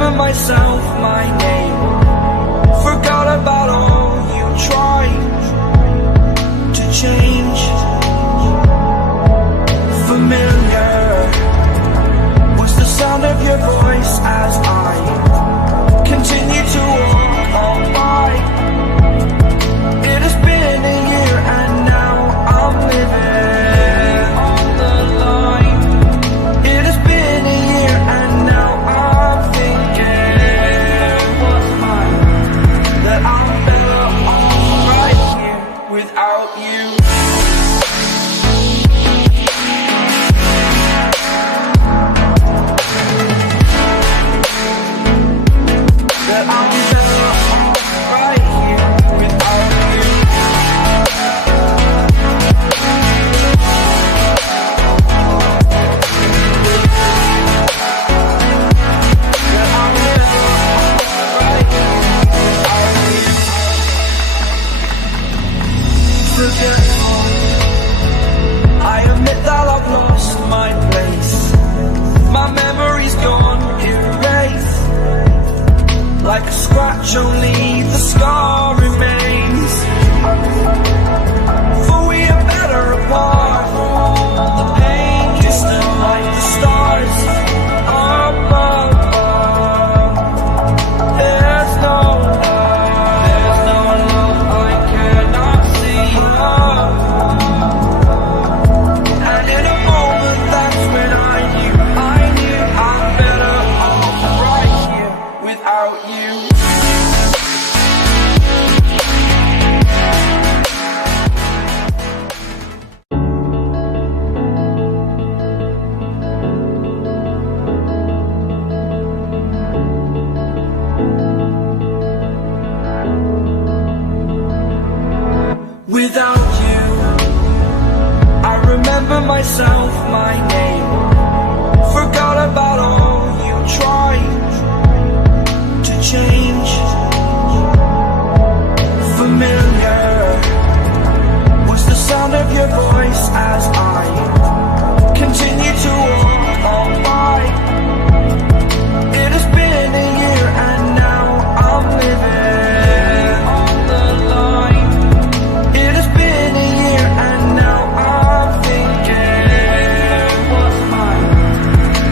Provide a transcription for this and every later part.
remember myself, my name. Forgot about all you tried to change. Familiar was the sound of your voice as I continue to walk on by. It has been a year and now I'm living on the line. It has been a year and now I'm thinking what's mine, that I'm better off right here without you. That I'm better off right here without you. That I'm better off right here without you. Forgetful, I admit that I've lost my place. My memory's gone erased. Like a scratch, only the scar remains. For we are better apart. The pain is still like the stars above. There's no love I cannot see. And in a moment, that's when I knew I'm better off right here without you. Without you, I remember myself, my name. Forgot about all you tried to change. Familiar was the sound of your voice as I continue to walk on by. It has been a year and now I'm living on the line. It has been a year and now I'm thinking what's mine,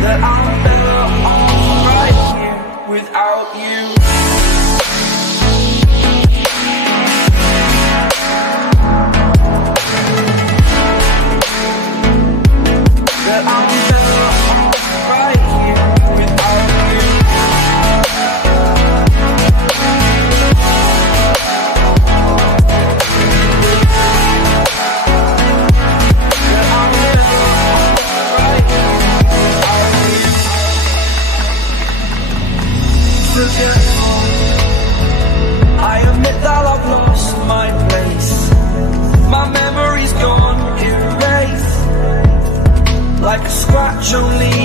that I'm better off right here without you. That I'm better off right here without you. That I'm better off right here without you. Forgetful, I admit that I've lost my place. My memory's gone erased. Like a scratch, only